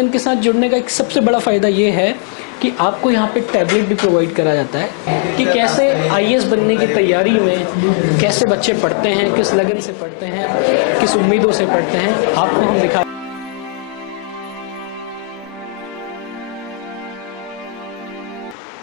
रंजन के साथ जुड़ने का एक सबसे बड़ा फ़ायदा ये है कि आपको यहाँ पे टैबलेट भी प्रोवाइड करा जाता है कि कैसे आईएएस बनने की तैयारी में कैसे बच्चे पढ़ते हैं, किस लगन से पढ़ते हैं, किस उम्मीदों से पढ़ते हैं, आपको हम दिखा।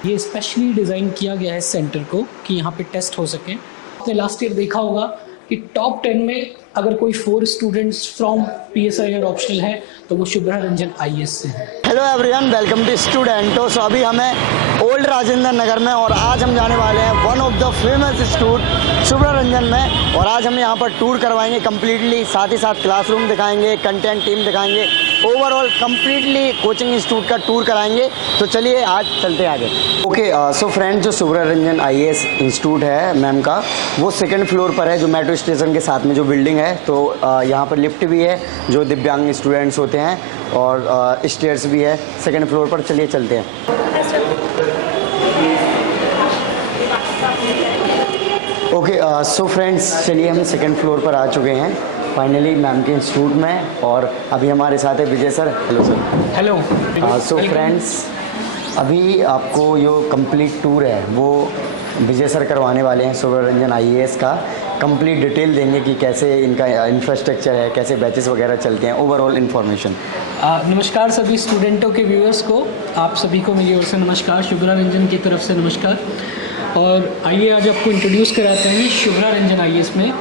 ये स्पेशली डिज़ाइन किया गया है सेंटर को कि यहाँ पे टेस्ट हो सके। आपने लास्ट ईयर देखा होगा कि टॉप 10 में अगर कोई 4 स्टूडेंट्स फ्रॉम पीएसआई और ऑप्शनल है तो वो शुभ्रा रंजन आईएएस से है। हेलो एवरीवन, वेलकम टू स्टूडेंटो। सो अभी हमें ओल्ड राजेंद्र नगर में और आज हम जाने वाले हैं one of the famous institute Shubhra Ranjan में। और आज हम यहाँ पर टूर करवाएंगे कम्प्लीटली, साथ ही साथ क्लासरूम दिखाएंगे, कंटेंट टीम दिखाएंगे, ओवरऑल कम्प्लीटली कोचिंग इंस्टीट्यूट का टूर कराएंगे। तो चलिए आज चलते हैं आगे। ओके, सो फ्रेंड, जो शुभ्रा रंजन आईएएस इंस्टीट्यूट है मैम का, वो सेकंड फ्लोर पर है, जो मेट्रो स्टेशन के साथ में जो बिल्डिंग है। तो यहाँ पर लिफ्ट भी है जो दिव्यांग स्टूडेंट्स होते हैं, और स्टेयर्स भी है सेकंड फ्लोर पर। चलिए चलते हैं। ओके, सो फ्रेंड्स, चलिए हम सेकंड फ्लोर पर आ चुके हैं फाइनली मैम के इंस्टीट्यूट में। और अभी हमारे साथ है Vijay sir. Hello sir. Hello. So friends, अभी आपको जो कंप्लीट टूर है वो विजय सर करवाने वाले हैं। शुभ्रा रंजन आईएएस का कंप्लीट डिटेल देंगे कि कैसे इनका इंफ्रास्ट्रक्चर है, कैसे बैचेस वगैरह चलते हैं, ओवरऑल इन्फॉर्मेशन। नमस्कार सभी स्टूडेंटों के व्यूअर्स को, आप सभी को मेरी ओर से नमस्कार, शुभ्रा रंजन की तरफ से नमस्कार। और आइए आज आपको इंट्रोड्यूस कराते हैं शुभ्रा रंजन आईएएस में।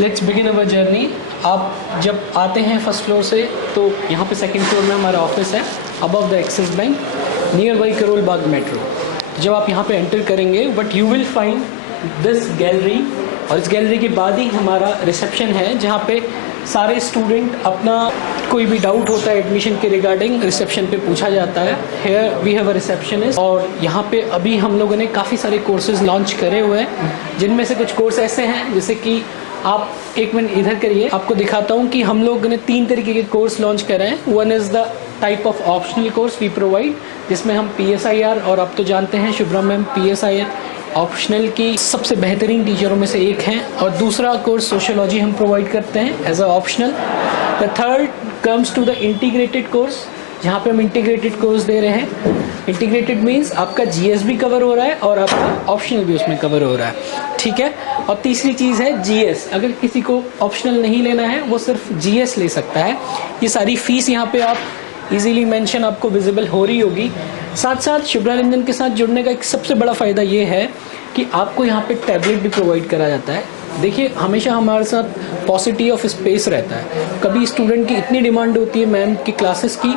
Let's begin our journey. आप जब आते हैं फर्स्ट फ्लोर से तो यहाँ पे सेकंड फ्लोर में हमारा ऑफिस है, above the axis bank, near by Karol Bagh metro. जब आप यहाँ पे एंटर करेंगे but you will find this gallery, और इस गैलरी के बाद ही हमारा रिसेप्शन है, जहाँ पे सारे स्टूडेंट अपना कोई भी डाउट होता है एडमिशन के रिगार्डिंग रिसेप्शन पे पूछा जाता है। Here we have a receptionist. और यहाँ पे अभी हम लोगों ने काफ़ी सारे कोर्सेज लॉन्च करे हुए हैं, जिनमें से कुछ कोर्स ऐसे हैं जैसे कि आप एक मिनट इधर करिए, आपको दिखाता हूँ कि हम लोग ने 3 तरीके के कोर्स लॉन्च करे हैं। One is the type of optional course we provide, जिसमें हम पीएसआईआर, और आप तो जानते हैं शुभ्रा मैम पीएसआईआर ऑप्शनल की सबसे बेहतरीन टीचरों में से एक हैं। और दूसरा कोर्स सोशियोलॉजी हम प्रोवाइड करते हैं as a optional. The third comes to the integrated course, जहाँ पे हम इंटीग्रेटेड कोर्स दे रहे हैं। इंटीग्रेटेड मीन्स आपका जीएस भी कवर हो रहा है और आपका ऑप्शनल भी उसमें कवर हो रहा है, ठीक है। और तीसरी चीज़ है जीएस। अगर किसी को ऑप्शनल नहीं लेना है वो सिर्फ जीएस ले सकता है। ये सारी फीस यहाँ पे आप इजीली मेंशन आपको विजिबल हो रही होगी। साथ साथ शुभ्रा रंजन के साथ जुड़ने का एक सबसे बड़ा फ़ायदा ये है कि आपको यहाँ पे टैबलेट भी प्रोवाइड करा जाता है। देखिए, हमेशा हमारे साथ पॉसिटी ऑफ स्पेस रहता है। कभी स्टूडेंट की इतनी डिमांड होती है मैम की क्लासेस की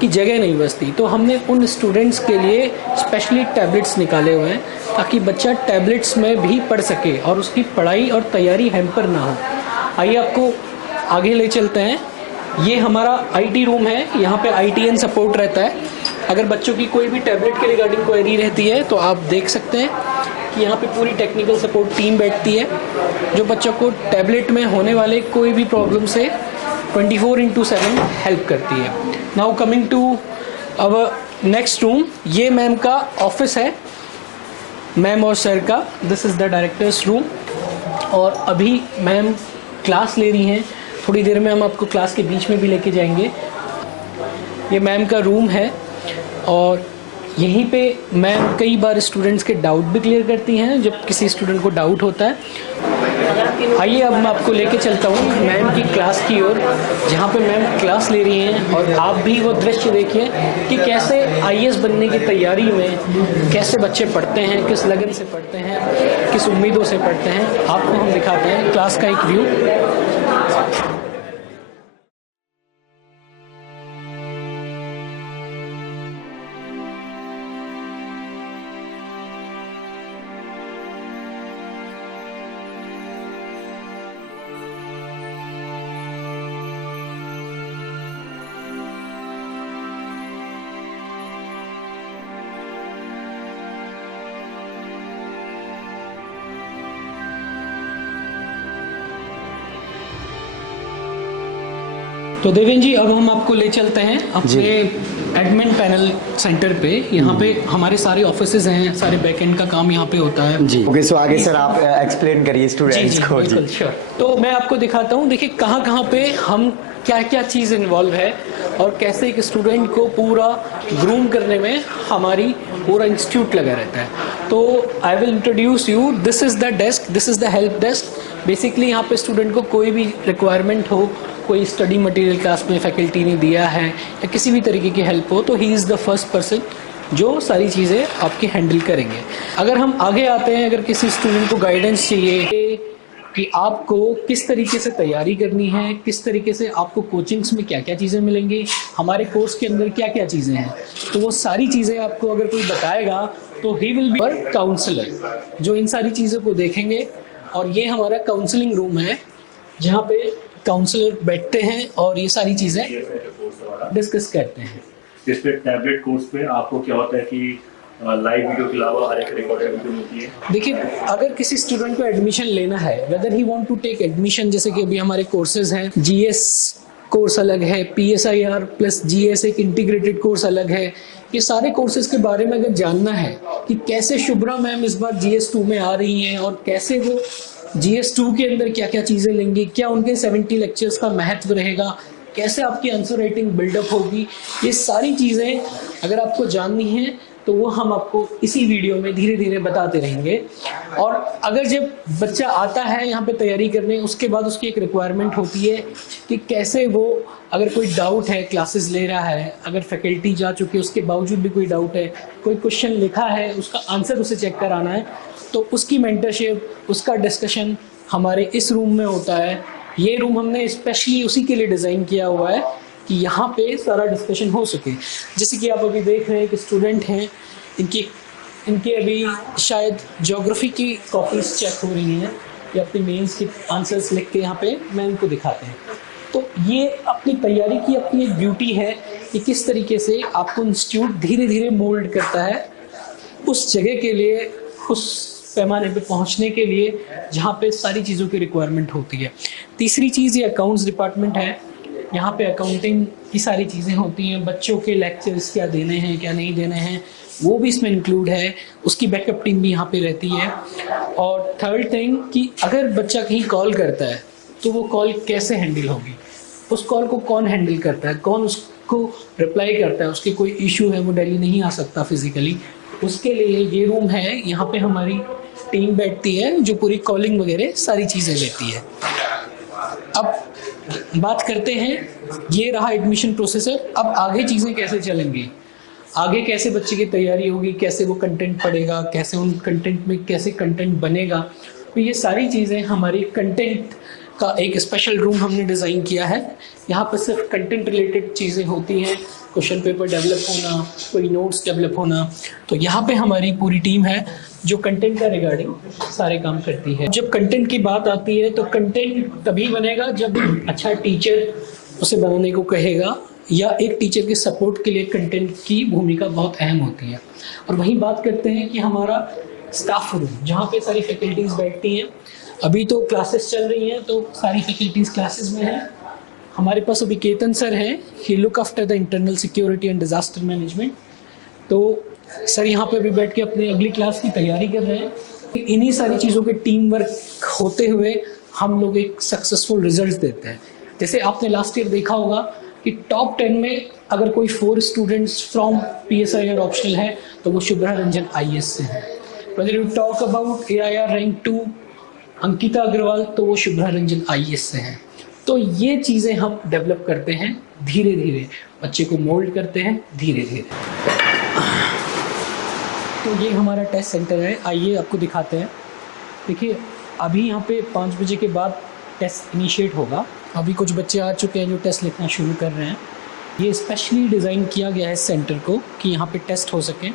कि जगह नहीं बचती, तो हमने उन स्टूडेंट्स के लिए स्पेशली टैबलेट्स निकाले हुए हैं ताकि बच्चा टैबलेट्स में भी पढ़ सके और उसकी पढ़ाई और तैयारी हैम्पर ना हो। आइए आपको आगे ले चलते हैं। ये हमारा आईटी रूम है, यहाँ पे आईटीएन सपोर्ट रहता है। अगर बच्चों की कोई भी टैबलेट के रिगार्डिंग क्वेरी रहती है तो आप देख सकते हैं कि यहाँ पे पूरी टेक्निकल सपोर्ट टीम बैठती है, जो बच्चों को टैबलेट में होने वाले कोई भी प्रॉब्लम से 24/7 हेल्प करती है। Now coming to our next room, ये मैम का ऑफिस है, मैम और सर का। This is the director's room. और अभी मैम क्लास ले रही हैं, थोड़ी देर में हम आपको क्लास के बीच में भी लेके जाएंगे। ये मैम का रूम है और यहीं पे मैम कई बार स्टूडेंट्स के डाउट भी क्लियर करती हैं जब किसी स्टूडेंट को डाउट होता है। आइए अब मैं आपको लेके चलता हूँ मैम की क्लास की ओर, जहाँ पे मैम क्लास ले रही हैं। और आप भी वो दृश्य देखिए कि कैसे आईएएस बनने की तैयारी में कैसे बच्चे पढ़ते हैं, किस लगन से पढ़ते हैं, किस उम्मीदों से पढ़ते हैं। आपको हम दिखाते हैं क्लास का एक व्यू। तो देवेन जी, अब हम आपको ले चलते हैं अपने एडमिन पैनल सेंटर पे। यहाँ पे हमारे सारे ऑफिसेज हैं, सारे बैकएंड का काम यहाँ पे होता है जी। ओके, सो आगे सर आप एक्सप्लेन करिए स्टूडेंट्स को। बिल्कुल, श्योर। तो मैं आपको दिखाता हूँ, देखिए कहाँ कहाँ पे हम क्या क्या चीज़ इन्वॉल्व है और कैसे एक स्टूडेंट को पूरा ग्रूम करने में हमारी पूरा इंस्टीट्यूट लगा रहता है। तो I will introduce you, this is the desk, this is the help desk. Basically यहाँ पे स्टूडेंट को कोई भी रिक्वायरमेंट हो, कोई स्टडी मटेरियल क्लास में फैकल्टी ने दिया है या किसी भी तरीके की हेल्प हो, तो he is the first person जो सारी चीज़ें आपकी हैंडल करेंगे। अगर हम आगे आते हैं, अगर किसी स्टूडेंट को गाइडेंस चाहिए कि आपको किस तरीके से तैयारी करनी है, किस तरीके से आपको कोचिंग्स में क्या क्या चीज़ें मिलेंगी, हमारे कोर्स के अंदर क्या क्या चीज़ें हैं, तो वो सारी चीज़ें आपको अगर कोई बताएगा तो he will be your counsellor, जो इन सारी चीज़ों को देखेंगे। और ये हमारा काउंसलिंग रूम है जहाँ पे काउंसलर बैठते हैं और ये सारी चीज़ें डिस्कस करते हैं। जिस पे टैबलेट कोर्स पे आपको क्या होता है कि लाइव वीडियो के अलावा हर एक रिकॉर्डेड वीडियो मिलती है। देखिए, अगर किसी स्टूडेंट को एडमिशन लेना है, whether he want to take admission, जैसे कि अभी हमारे कोर्सेज हैं, जीएस कोर्स अलग है, पीएसआईआर प्लस जीएस एक इंटीग्रेटेड कोर्स अलग है। ये सारे कोर्सेज के बारे में अगर जानना है कि कैसे शुभ्रा मैम इस बार GS2 में आ रही हैं और कैसे वो GS2 के अंदर क्या क्या चीज़ें लेंगी, क्या उनके 70 लेक्चर्स का महत्व रहेगा, कैसे आपकी आंसर राइटिंग बिल्डअप होगी, ये सारी चीज़ें अगर आपको जाननी है तो वो हम आपको इसी वीडियो में धीरे धीरे बताते रहेंगे। और अगर जब बच्चा आता है यहाँ पे तैयारी करने, उसके बाद उसकी एक रिक्वायरमेंट होती है कि कैसे वो, अगर कोई डाउट है, क्लासेस ले रहा है, अगर फैकल्टी जा चुकी है उसके बावजूद भी कोई डाउट है, कोई क्वेश्चन लिखा है, उसका आंसर उसे चेक कराना है, तो उसकी मेंटरशिप, उसका डिस्कशन हमारे इस रूम में होता है। ये रूम हमने स्पेशली उसी के लिए डिज़ाइन किया हुआ है कि यहाँ पे सारा डिस्कशन हो सके। जैसे कि आप अभी देख रहे हैं कि स्टूडेंट हैं, इनके अभी शायद ज्योग्राफी की कॉपीज चेक हो रही हैं या अपनी मेंस के आंसर्स लिख के यहाँ पे मैं इनको दिखाते हैं। तो ये अपनी तैयारी की अपनी एक ब्यूटी है कि किस तरीके से आपको इंस्टीट्यूट धीरे धीरे मोल्ड करता है उस जगह के लिए, उस पैमाने पे पहुंचने के लिए जहाँ पे सारी चीज़ों की रिक्वायरमेंट होती है। तीसरी चीज़ ये अकाउंट्स डिपार्टमेंट है। यहाँ पे अकाउंटिंग की सारी चीज़ें होती हैं, बच्चों के लेक्चर्स क्या देने हैं, क्या नहीं देने हैं, वो भी इसमें इंक्लूड है। उसकी बैकअप टीम भी यहाँ पे रहती है। और थर्ड थिंग कि अगर बच्चा कहीं कॉल करता है तो वो कॉल कैसे हैंडल होगी, उस कॉल को कौन हैंडल करता है, कौन उसको रिप्लाई करता है, उसके कोई इशू है, वो दिल्ली नहीं आ सकता फिजिकली, उसके लिए ये रूम है। यहाँ पे हमारी टीम बैठती है जो पूरी कॉलिंग वगैरह सारी चीज़ें लेती है। अब बात करते हैं, ये रहा एडमिशन प्रोसेसर। अब आगे चीज़ें कैसे चलेंगी, आगे कैसे बच्चे की तैयारी होगी, कैसे वो कंटेंट पढ़ेगा, कैसे उन कंटेंट में कैसे कंटेंट बनेगा, तो ये सारी चीज़ें हमारी कंटेंट का एक स्पेशल रूम हमने डिज़ाइन किया है। यहाँ पर सिर्फ कंटेंट रिलेटेड चीज़ें होती हैं, क्वेश्चन पेपर डेवलप होना, कोई नोट्स डेवलप होना, तो यहाँ पे हमारी पूरी टीम है जो कंटेंट का रिगार्डिंग सारे काम करती है। जब कंटेंट की बात आती है तो कंटेंट तभी बनेगा जब अच्छा टीचर उसे बनाने को कहेगा, या एक टीचर के सपोर्ट के लिए कंटेंट की भूमिका बहुत अहम होती है। और वहीं बात करते हैं कि हमारा स्टाफ रूम, जहाँ पे सारी फैकल्टीज़ बैठती हैं। अभी तो क्लासेस चल रही हैं तो सारी फैकल्टीज़ क्लासेस में हैं। हमारे पास अभी केतन सर हैं, he look after the internal security and disaster management. तो सर यहाँ पे अभी बैठ के अपनी अगली क्लास की तैयारी कर रहे हैं। इन्हीं सारी चीज़ों के टीम वर्क होते हुए हम लोग एक सक्सेसफुल रिजल्ट देते हैं। जैसे आपने लास्ट ईयर देखा होगा कि टॉप 10 में अगर कोई 4 स्टूडेंट्स फ्रॉम PSIR ऑप्शनल है तो वो शुभ्रा रंजन IAS से है। Whether you talk about AIR rank 2 Ankita Agarwal, तो वो शुभ्रा रंजन IAS से हैं। तो ये चीज़ें हम डेवलप करते हैं धीरे धीरे, बच्चे को मोल्ड करते हैं धीरे धीरे। तो ये हमारा टेस्ट सेंटर है, आइए आपको दिखाते हैं। देखिए, अभी यहाँ पे 5 बजे के बाद टेस्ट इनिशिएट होगा। अभी कुछ बच्चे आ चुके हैं जो टेस्ट लिखना शुरू कर रहे हैं। ये स्पेशली डिज़ाइन किया गया है इस सेंटर को कि यहाँ पे टेस्ट हो सके।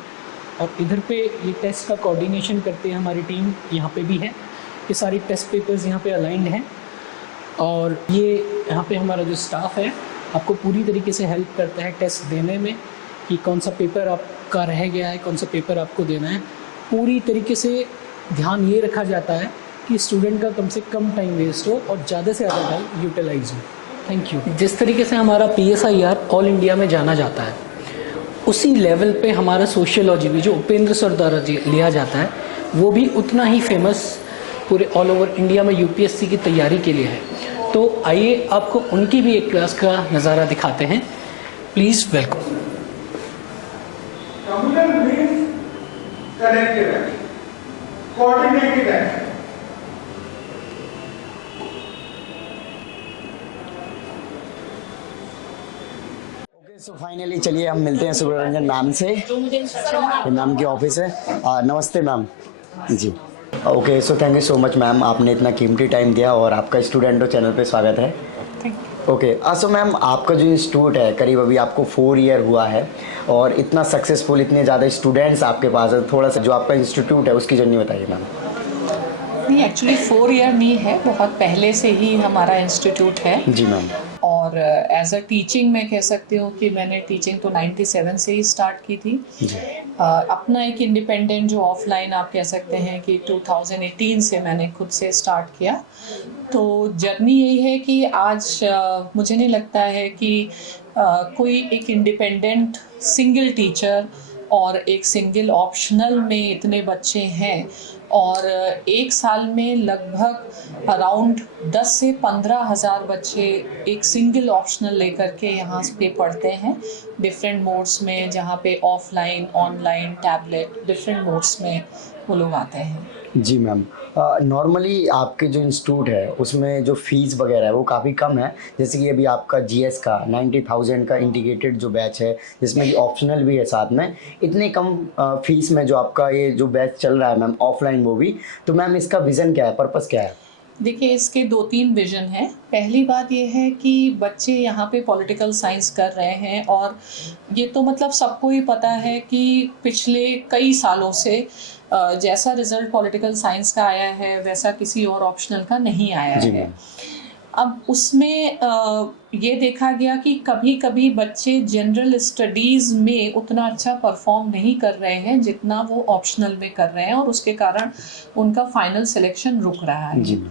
और इधर पे ये टेस्ट का कोऑर्डिनेशन करते हैं हमारी टीम, यहाँ पे भी है। ये सारे टेस्ट पेपर्स यहाँ पे अलाइंड हैं। और ये यहाँ पे हमारा जो स्टाफ है आपको पूरी तरीके से हेल्प करता है टेस्ट देने में, कि कौन सा पेपर आपका रह गया है, कौन सा पेपर आपको देना है। पूरी तरीके से ध्यान ये रखा जाता है कि स्टूडेंट का कम से कम टाइम वेस्ट हो और ज़्यादा से ज़्यादा टाइम यूटिलाइज हो। Thank you. जिस तरीके से हमारा PSIR ऑल इंडिया में जाना जाता है, उसी लेवल पे हमारा सोशियोलॉजी भी जो उपेंद्र सर द्वारा लिया जाता है, वो भी उतना ही फेमस पूरे ऑल ओवर इंडिया में UPSC की तैयारी के लिए है। तो आइए आपको उनकी भी एक क्लास का नज़ारा दिखाते हैं। Please welcome. Communal means collective action, coordinated action. So finally चलिए हम मिलते हैं सुब्रा रंजन मैम से। ये मैम की ऑफिस है। नमस्ते ma'am ji. Okay, so thank you so much ma'am, आपने इतना कीमती टाइम दिया और आपका स्टूडेंटो चैनल पे स्वागत है। ओके, सो मैम आपका जो इंस्टीट्यूट है करीब अभी आपको 4 ईयर हुआ है और इतना सक्सेसफुल, इतने ज़्यादा स्टूडेंट्स आपके पास है, थोड़ा सा जो आपका इंस्टीट्यूट है उसकी जर्नी बताइए मैम। नहीं, एक्चुअली 4 ईयर नहीं है, बहुत पहले से ही हमारा इंस्टीट्यूट है। जी मैम। और एज अ टीचिंग मैं कह सकती हूँ कि मैंने टीचिंग तो 97 से ही स्टार्ट की थी। अपना एक इंडिपेंडेंट जो ऑफलाइन आप कह सकते हैं कि 2018 से मैंने खुद से स्टार्ट किया। तो जर्नी यही है कि आज मुझे नहीं लगता है कि कोई एक इंडिपेंडेंट सिंगल टीचर और एक सिंगल ऑप्शनल में इतने बच्चे हैं और एक साल में लगभग अराउंड 10 से 15 हज़ार बच्चे एक सिंगल ऑप्शनल लेकर के यहाँ पे पढ़ते हैं डिफरेंट मोड्स में, जहाँ पे offline, online, tablet, different modes में वो लोग आते हैं। जी मैम, नॉर्मली आपके जो इंस्टीट्यूट है उसमें जो फीस वगैरह है वो काफ़ी कम है, जैसे कि अभी आपका GS का 90,000 का इंटीग्रेटेड जो बैच है जिसमें कि ऑप्शनल भी है साथ में, इतने कम फीस में जो आपका ये जो बैच चल रहा है मैम ऑफलाइन वो भी, तो मैम इसका विज़न क्या है, पर्पस क्या है? देखिए, इसके 2-3 विजन हैं। पहली बात ये है कि बच्चे यहाँ पे पॉलिटिकल साइंस कर रहे हैं और ये तो मतलब सबको ही पता है कि पिछले कई सालों से जैसा रिज़ल्ट पॉलिटिकल साइंस का आया है वैसा किसी और ऑप्शनल का नहीं आया है। अब उसमें ये देखा गया कि कभी कभी बच्चे जनरल स्टडीज़ में उतना अच्छा परफॉर्म नहीं कर रहे हैं जितना वो ऑप्शनल में कर रहे हैं और उसके कारण उनका फाइनल सिलेक्शन रुक रहा है। जी।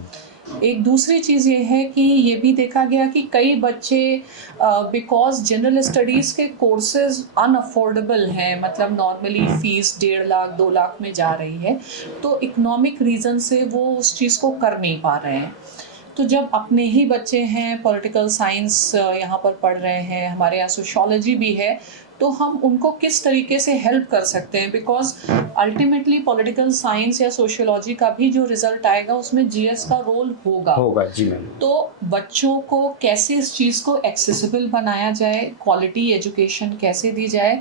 एक दूसरी चीज़ ये है कि ये भी देखा गया कि कई बच्चे बिकॉज जनरल स्टडीज़ के कोर्सेज अनअफोर्डेबल हैं, मतलब नॉर्मली फ़ीस 1.5 लाख 2 लाख में जा रही है, तो इकोनॉमिक रीज़न से वो उस चीज़ को कर नहीं पा रहे हैं। तो जब अपने ही बच्चे हैं पॉलिटिकल साइंस यहाँ पर पढ़ रहे हैं, हमारे यहाँ सोशियोलॉजी भी है, तो हम उनको किस तरीके से हेल्प कर सकते हैं, बिकॉज अल्टीमेटली पॉलिटिकल साइंस या सोशियोलॉजी का भी जो रिजल्ट आएगा उसमें GS का रोल होगा। जी मैम। तो बच्चों को कैसे इस चीज़ को एक्सेसिबल बनाया जाए, क्वालिटी एजुकेशन कैसे दी जाए,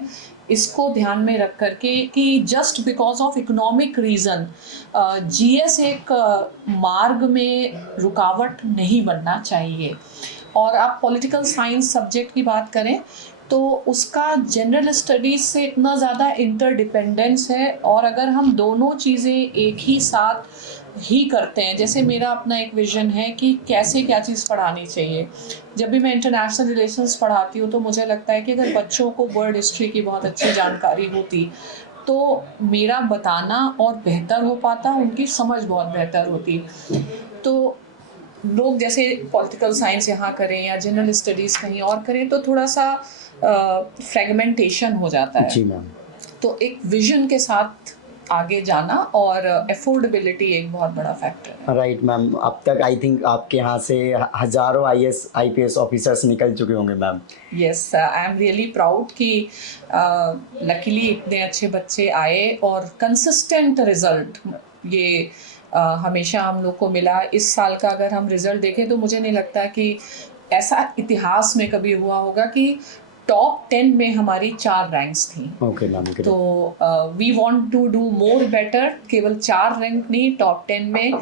इसको ध्यान में रख करके कि just because of economic reason GS एक मार्ग में रुकावट नहीं बनना चाहिए। और आप पॉलिटिकल साइंस सब्जेक्ट की बात करें तो उसका जनरल स्टडीज़ से इतना ज़्यादा इंटरडिपेंडेंस है, और अगर हम दोनों चीज़ें एक ही साथ ही करते हैं, जैसे मेरा अपना एक विज़न है कि कैसे क्या चीज़ पढ़ानी चाहिए। जब भी मैं इंटरनेशनल रिलेशंस पढ़ाती हूँ तो मुझे लगता है कि अगर बच्चों को वर्ल्ड हिस्ट्री की बहुत अच्छी जानकारी होती तो मेरा बताना और बेहतर हो पाता, उनकी समझ बहुत बेहतर होती। तो लोग जैसे पॉलिटिकल साइंस यहाँ करें या जनरल स्टडीज़ कहीं और करें तो थोड़ा सा फ्रेगमेंटेशन हो जाता है। जी मैम। तो एक विजन के साथ आगे जाना और अफोर्डेबिलिटी एक बहुत बड़ा फैक्टर है। राइट मैम, अब तक आई थिंक आपके यहाँ से हज़ारों IAS IPS ऑफिसर्स निकल चुके होंगे ma'am. Yes, I am really proud कि लकीली इतने अच्छे बच्चे आए और कंसिस्टेंट रिजल्ट ये हमेशा हम लोग को मिला। इस साल का अगर हम रिजल्ट देखें तो मुझे नहीं लगता कि ऐसा इतिहास में कभी हुआ होगा कि टॉप 10 में हमारी 4 रैंक्स थी। Okay ma'am. तो we want to do more better, केवल 4 रैंक नहीं, टॉप 10 में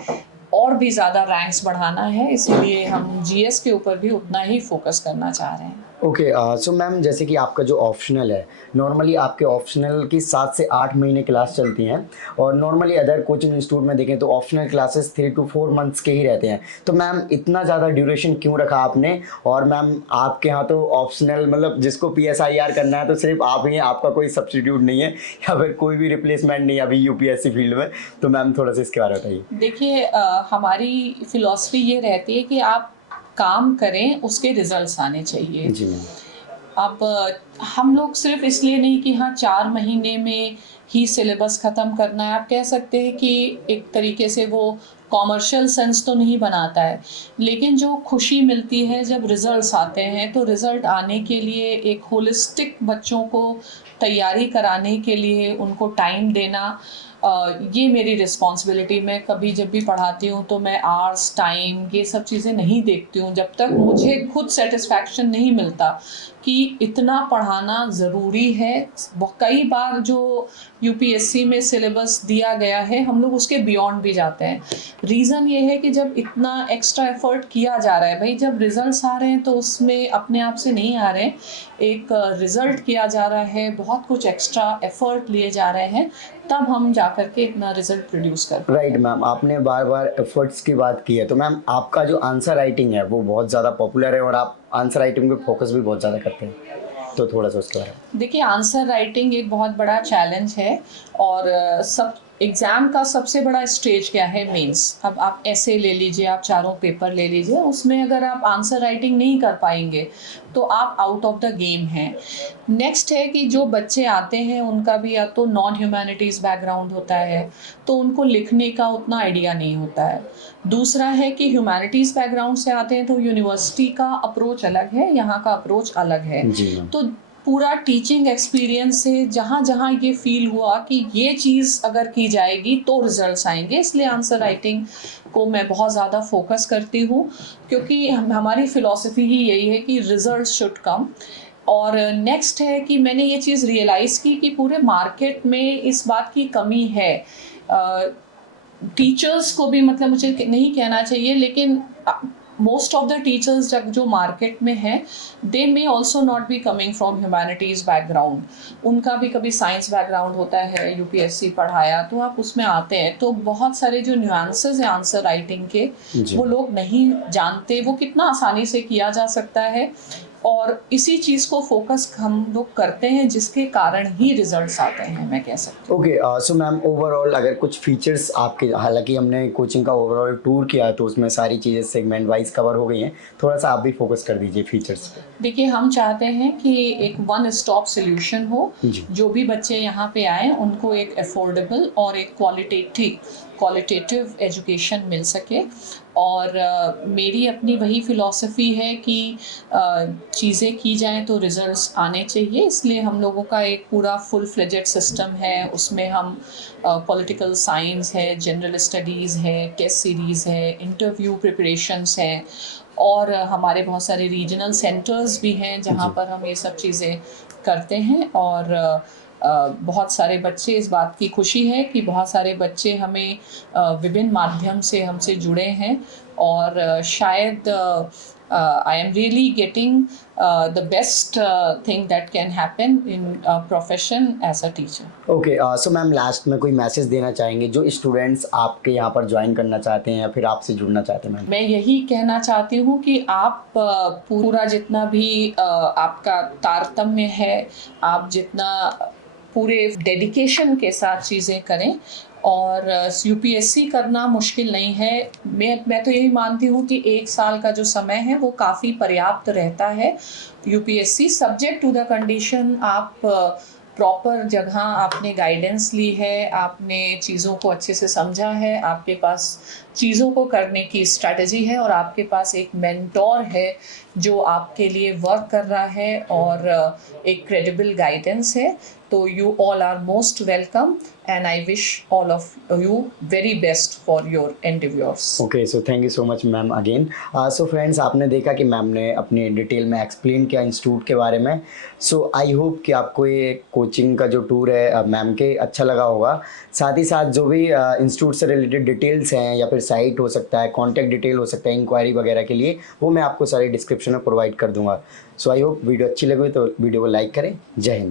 और भी ज़्यादा रैंक्स बढ़ाना है, इसीलिए हम GS के ऊपर भी उतना ही फोकस करना चाह रहे हैं। ओके, सो मैम जैसे कि आपका जो ऑप्शनल है, नॉर्मली आपके ऑप्शनल की 7 से 8 महीने क्लास चलती हैं और नॉर्मली अदर कोचिंग इंस्टीट्यूट में देखें तो ऑप्शनल क्लासेस 3 to 4 मंथ्स के ही रहते हैं। तो मैम इतना ज़्यादा ड्यूरेशन क्यों रखा आपने? और मैम आपके यहाँ तो ऑप्शनल मतलब जिसको PSIR करना है तो सिर्फ आप ही हैं, आपका कोई सब्स्टिट्यूट नहीं है या फिर कोई भी रिप्लेसमेंट नहीं है अभी UPSC फील्ड में, तो मैम थोड़ा सा इसके बारे में बताइए। देखिए, हमारी फ़िलॉसफी ये रहती है कि आप काम करें उसके रिजल्ट्स आने चाहिए। जी मैम। अब हम लोग सिर्फ इसलिए नहीं कि हाँ 4 महीने में ही सिलेबस ख़त्म करना है, आप कह सकते हैं कि एक तरीके से वो कॉमर्शियल सेंस तो नहीं बनाता है, लेकिन जो खुशी मिलती है जब रिज़ल्ट्स आते हैं, तो रिज़ल्ट आने के लिए एक होलिस्टिक बच्चों को तैयारी कराने के लिए उनको टाइम देना, ये मेरी रिस्पॉन्सिबिलिटी। मैं कभी जब भी पढ़ाती हूँ तो मैं आवर्स टाइम ये सब चीज़ें नहीं देखती हूँ जब तक मुझे खुद सेटिस्फैक्शन नहीं मिलता कि इतना पढ़ाना ज़रूरी है। कई बार जो यूपीएससी में सिलेबस दिया गया है हम लोग उसके बियॉन्ड भी जाते हैं। रीज़न ये है कि जब इतना एक्स्ट्रा एफर्ट किया जा रहा है, भाई जब रिजल्ट्स आ रहे हैं तो उसमें अपने आप से नहीं आ रहे हैं, एक रिज़ल्ट किया जा रहा है, बहुत कुछ एक्स्ट्रा एफर्ट लिए जा रहे हैं, तब हम जा कर के इतना रिजल्ट प्रोड्यूस कर। राइट मैम, आपने बार बार एफर्ट्स की बात की है, तो मैम आपका जो आंसर राइटिंग है वो बहुत ज़्यादा पॉपुलर है और आप आंसर राइटिंग पे फोकस भी बहुत ज़्यादा करते हैं, तो थोड़ा सा उसके बारे में। देखिए, आंसर राइटिंग एक बहुत बड़ा चैलेंज है और सब एग्ज़ाम का सबसे बड़ा स्टेज क्या है? मेंस। अब आप ऐसे ले लीजिए, आप चारों पेपर ले लीजिए, उसमें अगर आप आंसर राइटिंग नहीं कर पाएंगे तो आप आउट ऑफ द गेम हैं। नेक्स्ट है कि जो बच्चे आते हैं उनका भी या तो नॉन ह्यूमैनिटीज़ बैकग्राउंड होता है, तो उनको लिखने का उतना आइडिया नहीं होता है। दूसरा है कि ह्यूमैनिटीज़ बैकग्राउंड से आते हैं तो यूनिवर्सिटी का अप्रोच अलग है, यहाँ का अप्रोच अलग है। जी मैम। तो पूरा टीचिंग एक्सपीरियंस से जहाँ जहाँ ये फील हुआ कि ये चीज़ अगर की जाएगी तो रिजल्ट्स आएंगे, इसलिए आंसर राइटिंग को मैं बहुत ज़्यादा फोकस करती हूँ, क्योंकि हमारी फ़िलॉसफी ही यही है कि रिजल्ट्स शुड कम। और नेक्स्ट है कि मैंने ये चीज़ रियलाइज़ की कि पूरे मार्केट में इस बात की कमी है। टीचर्स को भी, मतलब मुझे नहीं कहना चाहिए, लेकिन मोस्ट ऑफ द टीचर्स जो मार्केट में हैं, they may also not be coming from humanities background. उनका भी कभी साइंस बैकग्राउंड होता है, यूपीएससी पढ़ाया तो आप उसमें आते हैं, तो बहुत सारे जो न्यूएंसेस हैं आंसर राइटिंग के वो लोग नहीं जानते वो कितना आसानी से किया जा सकता है, और इसी चीज़ को फोकस हम लोग करते हैं जिसके कारण ही रिजल्ट्स आते हैं, मैं कह सकती हूँ। ओके, सो मैम ओवरऑल अगर कुछ फीचर्स आपके, हालांकि हमने कोचिंग का ओवरऑल टूर किया तो उसमें सारी चीज़ें सेगमेंट वाइज कवर हो गई हैं, थोड़ा सा आप भी फोकस कर दीजिए फीचर्स पे। देखिए, हम चाहते हैं कि एक वन स्टॉप सॉल्यूशन हो, जो भी बच्चे यहाँ पे आए उनको एक अफोर्डेबल और एक क्वालिटेटिव एजुकेशन मिल सके। और मेरी अपनी वही फ़िलॉसफी है कि चीज़ें की जाएं तो रिज़ल्ट्स आने चाहिए, इसलिए हम लोगों का एक पूरा फुल फ्लेजेड सिस्टम है। उसमें हम पॉलिटिकल साइंस है, जनरल स्टडीज़ है, टेस्ट सीरीज़ है, इंटरव्यू प्रिपरेशंस हैं, और हमारे बहुत सारे रीजनल सेंटर्स भी हैं जहाँ पर हम ये सब चीज़ें करते हैं। और बहुत सारे बच्चे, इस बात की खुशी है कि बहुत सारे बच्चे हमें विभिन्न माध्यम से हमसे जुड़े हैं, और शायद I am really getting the best thing that can happen in profession as a teacher. Okay, so ma'am last में कोई मैसेज देना चाहेंगे जो स्टूडेंट्स आपके यहाँ पर ज्वाइन करना चाहते हैं या फिर आपसे जुड़ना चाहते हैं? मैम मैं यही कहना चाहती हूँ कि आप पूरा जितना भी आपका तारतम्य है, आप जितना पूरे डेडिकेशन के साथ चीज़ें करें, और यूपीएससी करना मुश्किल नहीं है। मैं तो यही मानती हूँ कि 1 साल का जो समय है वो काफ़ी पर्याप्त रहता है। UPSC subject to the condition, आप प्रॉपर जगह आपने गाइडेंस ली है, आपने चीज़ों को अच्छे से समझा है, आपके पास चीज़ों को करने की स्ट्रैटेजी है, और आपके पास एक मेंटोर है जो आपके लिए वर्क कर रहा है, और एक क्रेडिबल गाइडेंस है, तो you all are most welcome and I wish all of you very best for your endeavors. Okay, so thank you so much ma'am again. So friends, आपने देखा कि मैम ने अपनी डिटेल में एक्सप्लेन किया institute के बारे में। सो आई होप कि आपको ये कोचिंग का जो टूर है मैम के अच्छा लगा होगा। साथ ही साथ जो भी इंस्टीट्यूट से रिलेटेड डिटेल्स हैं या फिर साइट हो सकता है, कॉन्टैक्ट डिटेल हो सकता है इंक्वायरी वगैरह के लिए, वो मैं आपको सारी डिस्क्रिप्शन में प्रोवाइड कर दूंगा। सो आई होप वीडियो अच्छी लगी तो वीडियो को लाइक करें। जय हिंद।